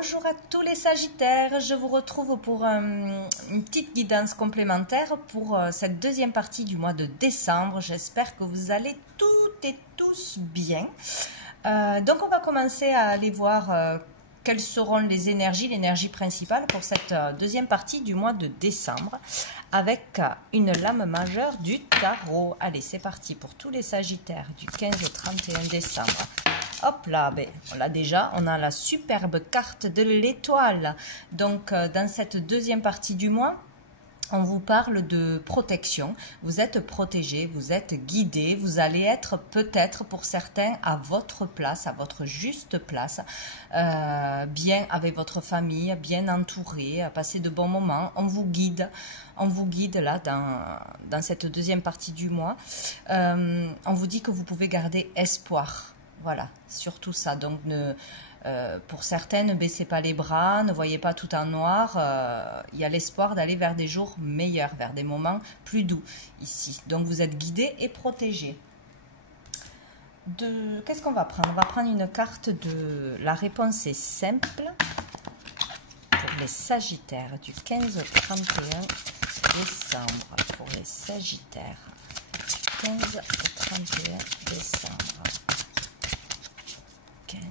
Bonjour à tous les Sagittaires, je vous retrouve pour une petite guidance complémentaire pour cette deuxième partie du mois de décembre. J'espère que vous allez toutes et tous bien. Donc on va commencer à aller voir quelles seront les énergies, l'énergie principale pour cette deuxième partie du mois de décembre avec une lame majeure du tarot. Allez, c'est parti pour tous les Sagittaires du 15 au 31 décembre. Hop là, ben, on a la superbe carte de l'étoile. Donc, dans cette deuxième partie du mois, on vous parle de protection. Vous êtes protégé, vous êtes guidé, vous allez être peut-être pour certains à votre place, à votre juste place, bien avec votre famille, bien entouré, à passer de bons moments. On vous guide là dans cette deuxième partie du mois. On vous dit que vous pouvez garder espoir. Voilà, surtout ça. Donc, pour certains, ne baissez pas les bras, ne voyez pas tout en noir. Il y a l'espoir d'aller vers des jours meilleurs, vers des moments plus doux ici. Donc, vous êtes guidé et protégé. Qu'est-ce qu'on va prendre? On va prendre une carte de... La réponse est simple. Pour les Sagittaires du 15 au 31 décembre. Pour les Sagittaires du 15 au 31 décembre. 15,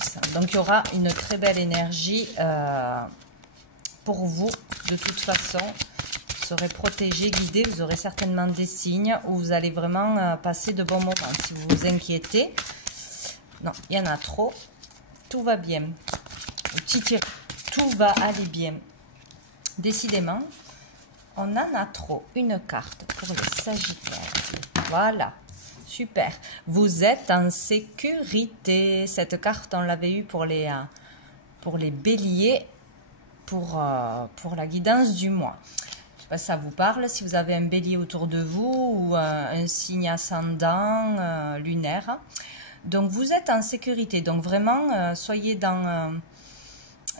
31. Donc il y aura une très belle énergie pour vous. De toute façon, vous serez protégé, guidé. Vous aurez certainement des signes où vous allez vraiment passer de bons moments. Si vous vous inquiétez, non, il y en a trop. Tout va bien. Tout va aller bien. Décidément, on en a trop. Une carte pour les Sagittaires. Voilà. Super. Vous êtes en sécurité. Cette carte, on l'avait eue pour les béliers, pour la guidance du mois. Je ne sais pas si ça vous parle. Si vous avez un bélier autour de vous ou un signe ascendant lunaire. Donc, vous êtes en sécurité. Donc, vraiment, soyez dans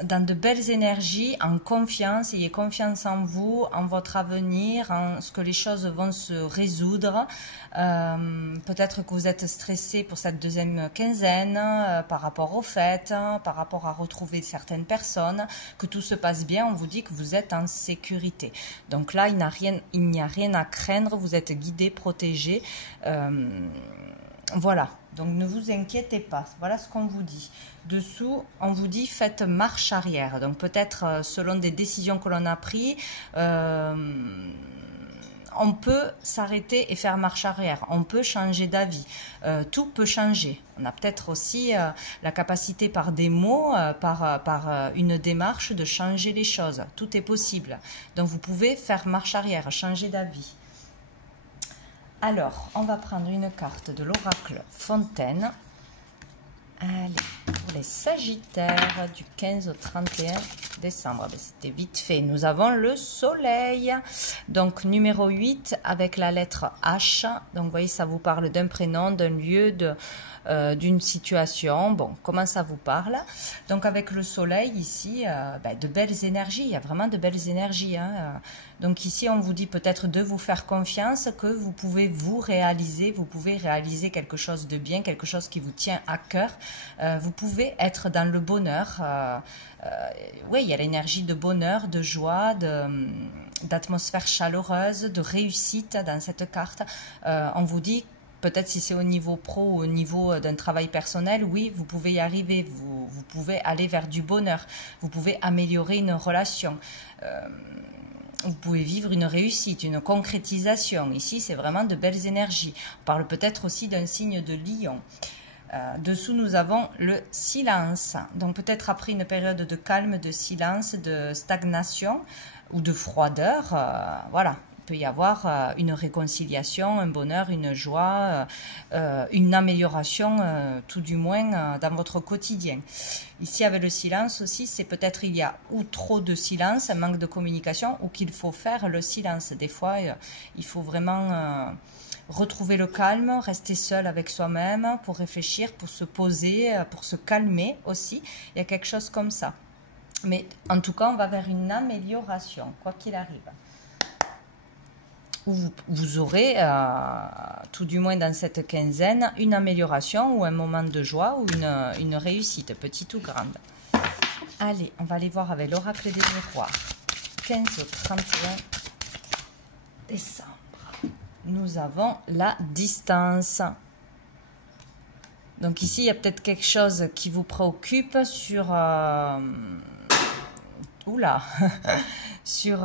de belles énergies, en confiance, ayez confiance en vous, en votre avenir, en ce que les choses vont se résoudre. Peut-être que vous êtes stressé pour cette deuxième quinzaine, par rapport aux fêtes, par rapport à retrouver certaines personnes, que tout se passe bien, on vous dit que vous êtes en sécurité. Donc là, il n'y a rien à craindre, vous êtes guidé, protégé. Voilà, donc ne vous inquiétez pas, voilà ce qu'on vous dit. Dessous, on vous dit faites marche arrière. Donc peut-être selon des décisions que l'on a prises, on peut s'arrêter et faire marche arrière. On peut changer d'avis. Tout peut changer. On a peut-être aussi la capacité par des mots, par une démarche de changer les choses. Tout est possible. Donc vous pouvez faire marche arrière, changer d'avis. Alors, on va prendre une carte de l'oracle Fontaine. Allez, pour les Sagittaires du 15 au 31 décembre. C'était vite fait. Nous avons le soleil. Donc, numéro 8 avec la lettre H. Donc, vous voyez, ça vous parle d'un prénom, d'un lieu, d'une situation. Bon, comment ça vous parle? Donc, avec le soleil ici, de belles énergies. Il y a vraiment de belles énergies. Donc, ici, on vous dit peut-être de vous faire confiance, que vous pouvez vous pouvez réaliser quelque chose de bien, quelque chose qui vous tient à cœur. Vous pouvez être dans le bonheur. Oui, il y a l'énergie de bonheur, de joie, d'atmosphère chaleureuse, de réussite dans cette carte. On vous dit, peut-être si c'est au niveau pro ou au niveau d'un travail personnel, oui, vous pouvez y arriver. Vous pouvez aller vers du bonheur. Vous pouvez améliorer une relation. Vous pouvez vivre une réussite, une concrétisation. Ici, c'est vraiment de belles énergies. On parle peut-être aussi d'un signe de lion. Dessous, nous avons le silence. Donc, peut-être après une période de calme, de silence, de stagnation ou de froideur, voilà. Il peut y avoir une réconciliation, un bonheur, une joie, une amélioration, tout du moins, dans votre quotidien. Ici, avec le silence aussi, c'est peut-être il y a ou trop de silence, un manque de communication, ou qu'il faut faire le silence. Des fois, il faut vraiment retrouver le calme, rester seul avec soi-même pour réfléchir, pour se poser, pour se calmer aussi. Il y a quelque chose comme ça. Mais en tout cas, on va vers une amélioration, quoi qu'il arrive. où vous aurez, tout du moins dans cette quinzaine, une amélioration ou un moment de joie ou une réussite, petite ou grande. Allez, on va aller voir avec l'oracle des miroirs. 15 au 31 décembre. Nous avons la distance. Donc ici, il y a peut-être quelque chose qui vous préoccupe sur... oula sur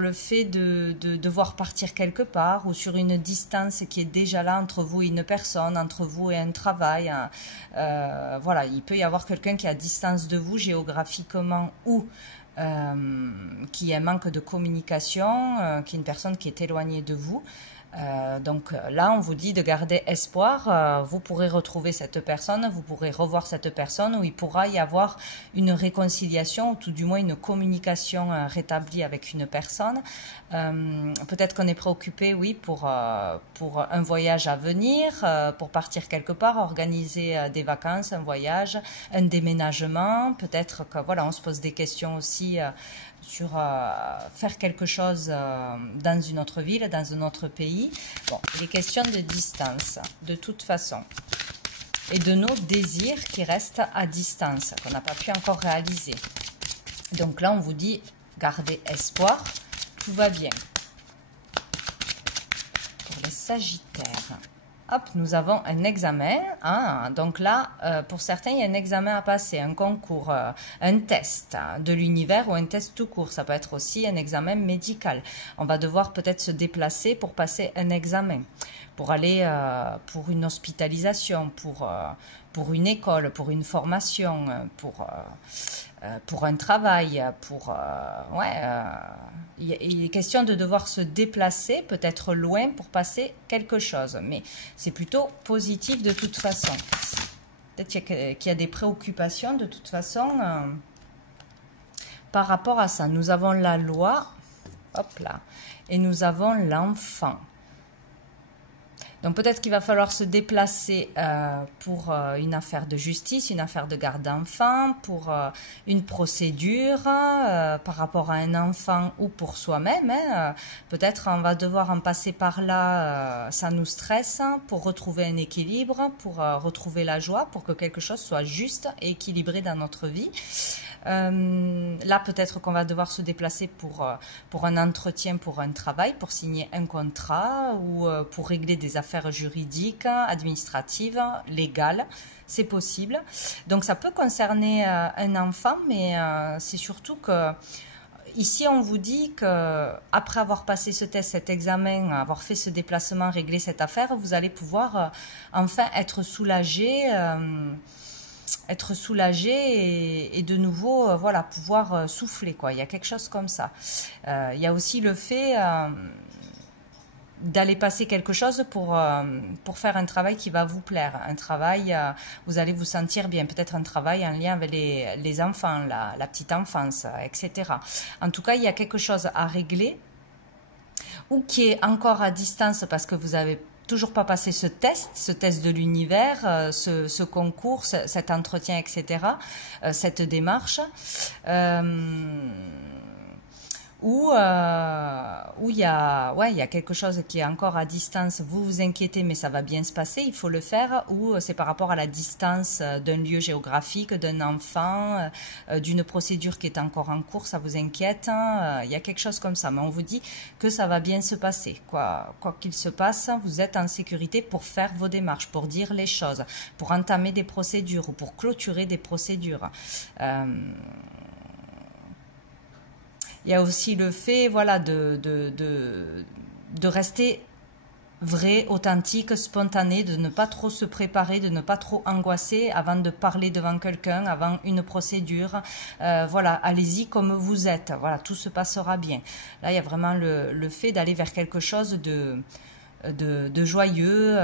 le fait de devoir partir quelque part ou sur une distance qui est déjà là entre vous et une personne, entre vous et un travail. Voilà, il peut y avoir quelqu'un qui est à distance de vous géographiquement ou qui a un manque de communication, qui est une personne qui est éloignée de vous. Donc là, on vous dit de garder espoir. Vous pourrez retrouver cette personne, vous pourrez revoir cette personne, où il pourra y avoir une réconciliation, ou tout du moins une communication rétablie avec une personne. Peut-être qu'on est préoccupé, oui, pour un voyage à venir, pour partir quelque part, organiser des vacances, un voyage, un déménagement. Peut-être que voilà, on se pose des questions aussi sur faire quelque chose dans une autre ville, dans un autre pays. Bon, il est question de distance, de toute façon. Et de nos désirs qui restent à distance, qu'on n'a pas pu encore réaliser. Donc là, on vous dit, gardez espoir, tout va bien. Pour les Sagittaires. Hop, nous avons un examen. Ah, donc là, pour certains, il y a un examen à passer, un concours, un test de l'univers ou un test tout court. Ça peut être aussi un examen médical. On va devoir peut-être se déplacer pour passer un examen, pour aller pour une hospitalisation, pour une école, pour une formation, pour un travail, il est question de devoir se déplacer, peut-être loin, pour passer quelque chose. Mais c'est plutôt positif de toute façon. Peut-être qu'il y a des préoccupations de toute façon par rapport à ça. Nous avons la loi, hop là, et nous avons l'enfant. Donc peut-être qu'il va falloir se déplacer pour une affaire de justice, une affaire de garde d'enfant, pour une procédure par rapport à un enfant ou pour soi-même. Hein. Peut-être on va devoir en passer par là, ça nous stresse, pour retrouver un équilibre, pour retrouver la joie, pour que quelque chose soit juste et équilibré dans notre vie. Là, peut-être qu'on va devoir se déplacer pour un entretien, pour un travail, pour signer un contrat ou pour régler des affaires juridiques, administratives, légales. C'est possible. Donc, ça peut concerner un enfant, mais c'est surtout que ici, on vous dit que après avoir passé ce test, cet examen, avoir fait ce déplacement, régler cette affaire, vous allez pouvoir enfin être soulagé. Être soulagé et de nouveau voilà, pouvoir souffler, quoi. Il y a quelque chose comme ça. Il y a aussi le fait d'aller passer quelque chose pour faire un travail qui va vous plaire, un travail, vous allez vous sentir bien, peut-être un travail en lien avec les enfants, la petite enfance, etc. En tout cas, il y a quelque chose à régler ou qui est encore à distance parce que vous avez toujours pas passé ce test de l'univers, ce concours, cet entretien, etc., cette démarche, où il y a quelque chose qui est encore à distance, vous vous inquiétez, mais ça va bien se passer, il faut le faire, ou c'est par rapport à la distance d'un lieu géographique, d'un enfant, d'une procédure qui est encore en cours, ça vous inquiète, il y a quelque chose comme ça, mais on vous dit que ça va bien se passer, quoi qu'il se passe, vous êtes en sécurité pour faire vos démarches, pour dire les choses, pour entamer des procédures ou pour clôturer des procédures. Il y a aussi le fait, voilà, de rester vrai, authentique, spontané, de ne pas trop se préparer, de ne pas trop angoisser avant de parler devant quelqu'un, avant une procédure. Voilà, allez-y comme vous êtes. Voilà, tout se passera bien. Là, il y a vraiment le fait d'aller vers quelque chose de joyeux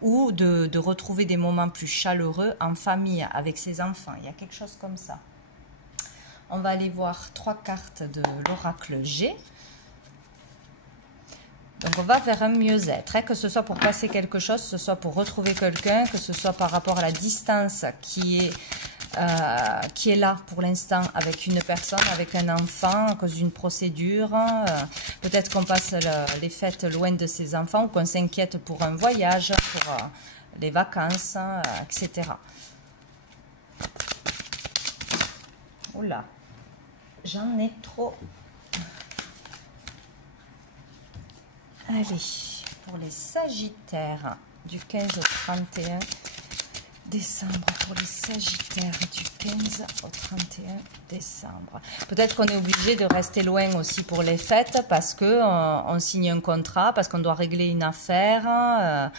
ou de retrouver des moments plus chaleureux en famille, avec ses enfants. Il y a quelque chose comme ça. On va aller voir 3 cartes de l'oracle G. Donc, on va vers un mieux-être, hein, que ce soit pour passer quelque chose, que ce soit pour retrouver quelqu'un, que ce soit par rapport à la distance qui est qui est là pour l'instant avec une personne, avec un enfant à cause d'une procédure. Peut-être qu'on passe les fêtes loin de ses enfants ou qu'on s'inquiète pour un voyage, pour les vacances, etc. Oula, j'en ai trop. Allez, pour les Sagittaires du 15 au 31 décembre, pour les Sagittaires du 15 au 31 décembre. Peut-être qu'on est obligé de rester loin aussi pour les fêtes parce que on signe un contrat, parce qu'on doit régler une affaire,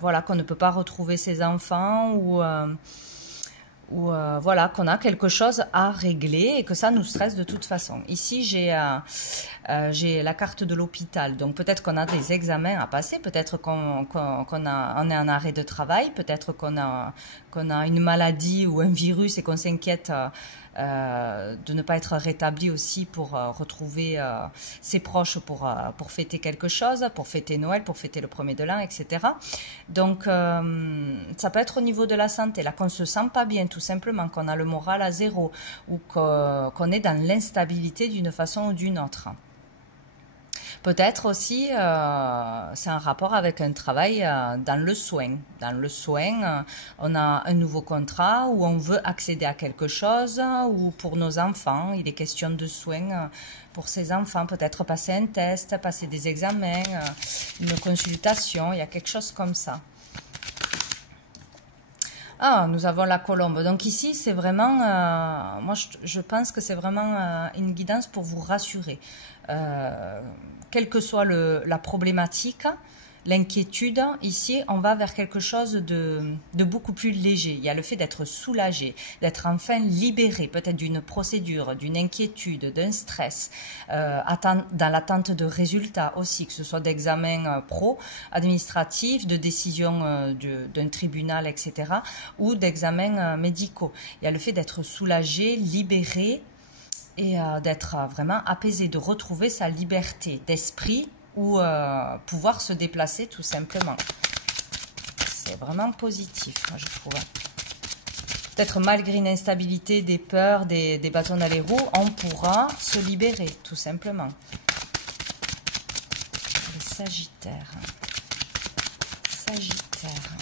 voilà, qu'on ne peut pas retrouver ses enfants ou voilà, qu'on a quelque chose à régler et que ça nous stresse de toute façon. Ici, j'ai la carte de l'hôpital, donc peut-être qu'on a des examens à passer, peut-être qu'on est en arrêt de travail, peut-être qu'on a une maladie ou un virus et qu'on s'inquiète de ne pas être rétabli aussi pour retrouver ses proches pour fêter quelque chose, pour fêter Noël, pour fêter le premier de l'an, etc. Donc, ça peut être au niveau de la santé, là qu'on ne se sent pas bien, tout simplement, qu'on a le moral à zéro ou qu'on est dans l'instabilité d'une façon ou d'une autre. Peut-être aussi, c'est un rapport avec un travail dans le soin. Dans le soin, on a un nouveau contrat où on veut accéder à quelque chose, ou pour nos enfants, il est question de soins pour ses enfants, peut-être passer un test, passer des examens, une consultation, il y a quelque chose comme ça. Ah, nous avons la colombe. Donc ici, c'est vraiment, moi je pense que c'est vraiment une guidance pour vous rassurer. Quelle que soit la problématique, l'inquiétude, ici, on va vers quelque chose de beaucoup plus léger. Il y a le fait d'être soulagé, d'être enfin libéré, peut-être d'une procédure, d'une inquiétude, d'un stress, dans l'attente de résultats aussi, que ce soit d'examens pro, administratifs, de décisions d'un tribunal, etc., ou d'examens médicaux. Il y a le fait d'être soulagé, libéré, et d'être vraiment apaisé, de retrouver sa liberté d'esprit ou pouvoir se déplacer tout simplement. C'est vraiment positif, je trouve. Peut-être malgré une instabilité, des peurs, des bâtons dans les roues, on pourra se libérer tout simplement. Les Sagittaires. Sagittaires.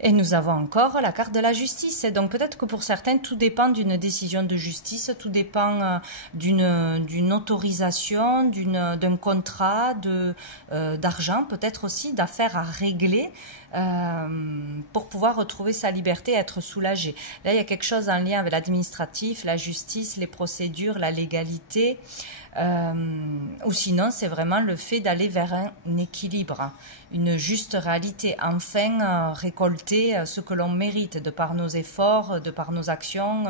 Et nous avons encore la carte de la justice. Donc peut-être que pour certains, tout dépend d'une décision de justice, tout dépend d'une autorisation, d'un contrat, d'argent, peut-être aussi d'affaires à régler pour pouvoir retrouver sa liberté et être soulagé. Là, il y a quelque chose en lien avec l'administratif, la justice, les procédures, la légalité. Ou sinon, c'est vraiment le fait d'aller vers un équilibre, une juste réalité, enfin récolter ce que l'on mérite de par nos efforts, de par nos actions,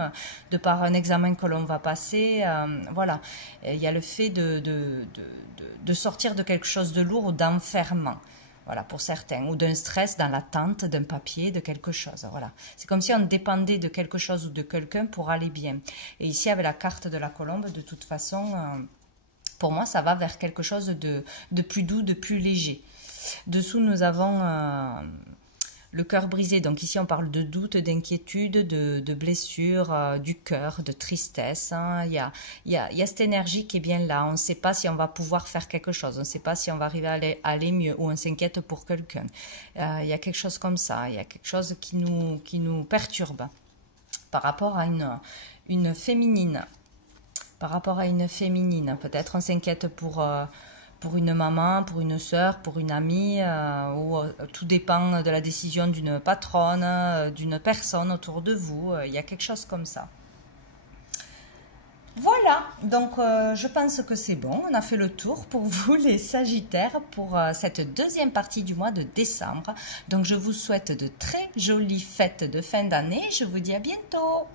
de par un examen que l'on va passer. Voilà, il y a le fait de sortir de quelque chose de lourd ou d'enfermement. Voilà, pour certains, ou d'un stress dans l'attente d'un papier, de quelque chose. Voilà, c'est comme si on dépendait de quelque chose ou de quelqu'un pour aller bien. Et ici, avec la carte de la colombe, de toute façon, pour moi, ça va vers quelque chose de plus doux, de plus léger. Dessous, nous avons le cœur brisé. Donc ici, on parle de doute, d'inquiétude, de blessure, du cœur, de tristesse. Hein. Il y a cette énergie qui est bien là. On ne sait pas si on va pouvoir faire quelque chose. On ne sait pas si on va arriver à aller mieux ou on s'inquiète pour quelqu'un. Il y a quelque chose comme ça. Il y a quelque chose qui nous perturbe par rapport à une féminine. Par rapport à une féminine. Peut-être on s'inquiète pour une maman, pour une sœur, pour une amie, ou tout dépend de la décision d'une patronne, d'une personne autour de vous. Il y a quelque chose comme ça. Voilà, donc je pense que c'est bon. On a fait le tour pour vous les Sagittaires pour cette deuxième partie du mois de décembre. Donc je vous souhaite de très jolies fêtes de fin d'année. Je vous dis à bientôt.